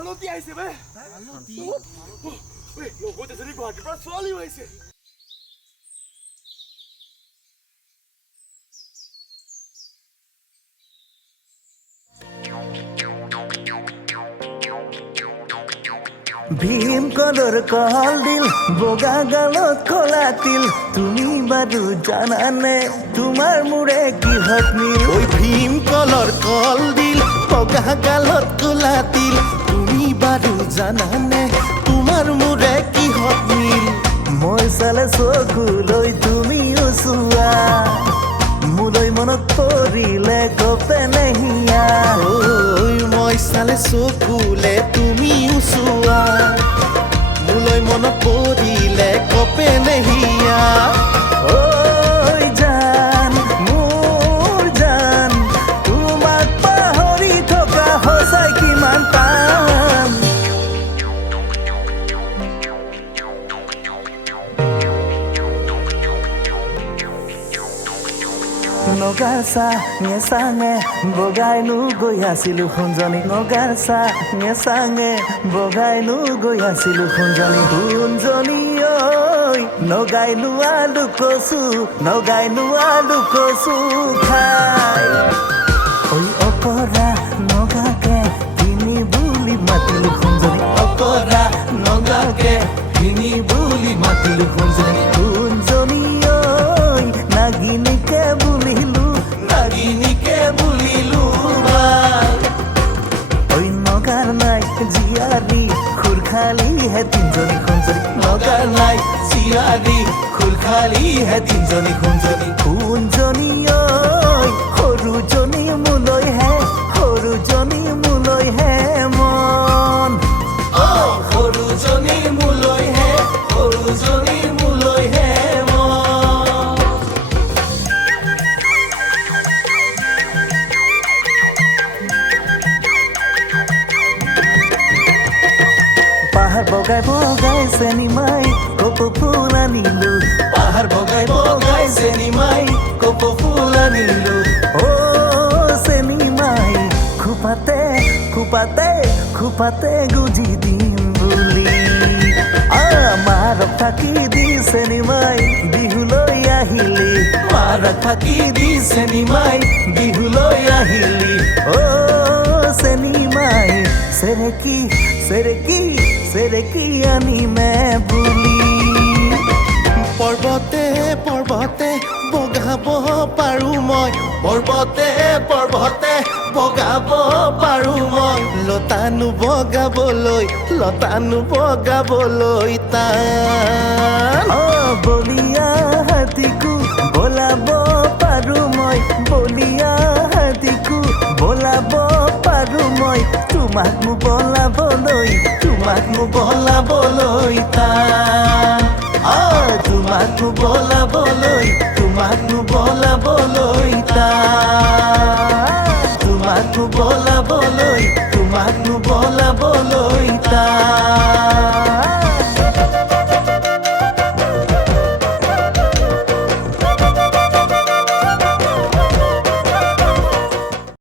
মালতী আহিছে বে লগতে যদি গুৱাহাটীৰ পৰা ছোৱালীও আহিছে ভীম কলৰ কল দিল বগা গালত কলা তিল তুমি বাৰু জানানে তোমাৰ মোৰে কিহত মিল ওই ভীম কলৰ কল দিল বগা গালত কলা তিল তুমি বাৰু জানানে তোমাৰ মোৰে কিহত মিল মই চালে চকুলৈ তুমি চোৱা মোলৈ মনত পৰিলে কপে নেহিয়া ওই মই চালে চকুলে তুমি চোৱা মোলৈ মনত পৰিলে কপে নেহিয়া ঐ জান মোৰ জান তোমাক পাহৰি থকা সঁচাই কিমান টান নগাৰ চাঙে চাঙে বগাইনো গৈ আছিলো সোণজনী নগাৰ চাঙে চাঙে বগাইনো গৈ আছিলো সোণজনী সোণজনী ঐ নগাইনো আলু কচু নগাইনো আলু কচু খাই ঐ অকৰা নগাকে কিনি বুলি মাতিলো সোণজনী অকৰা নগাকে কিনি বুলি মাতিলো সোণজনী সোণজনী ঐ নাগিনীকে বুলিলো নাগিনীকে বুলিলো বাই ঐ নগাৰ নাই জীয়াৰী খুৰখালিহে তিনজনী সোণজনী নগাৰ নাই জীয়াৰী খুৰখালিহে তিনজনী সোণজনী সোণজনী ঐ সৰুজনী মোলৈহে সৰুজনী মোলৈহে মন সৰুজনী মোলৈহে সৰুজনী মোলৈহে পাহাৰ বগাই বগাই চেনি মাই কপৌ ফুল আনিলো পাহাৰ বগাই বগাই চেনি মাই কপৌ ফুল আনিলো অ চেনি মাই খোপাতে খোপাতে খোপাতে গুজি দিম বুলি মাৰক ফাঁকি দি চেনি মাই বিহুলৈ আহিলি মাৰক ফাঁকি দি চেনি মাই বিহুলৈ আহিলি অ চেনি মাই চেৰেকি চেৰেকি চেৰেকি আনিমে বুলি পৰ্বতে পৰ্বতে বগাব পাৰো মই পৰ্বতে পৰ্বতে বগাব পাৰো মই লতানো বগাবলৈ টান বলিয়া হাতীকো বলাব পাৰো মই বলিয়া হাতীকো বলাব পাৰো মই তোমাক মোক বলাবলৈ টান তোমাক মোক বলাবলৈ টান তোমাক মোক বলা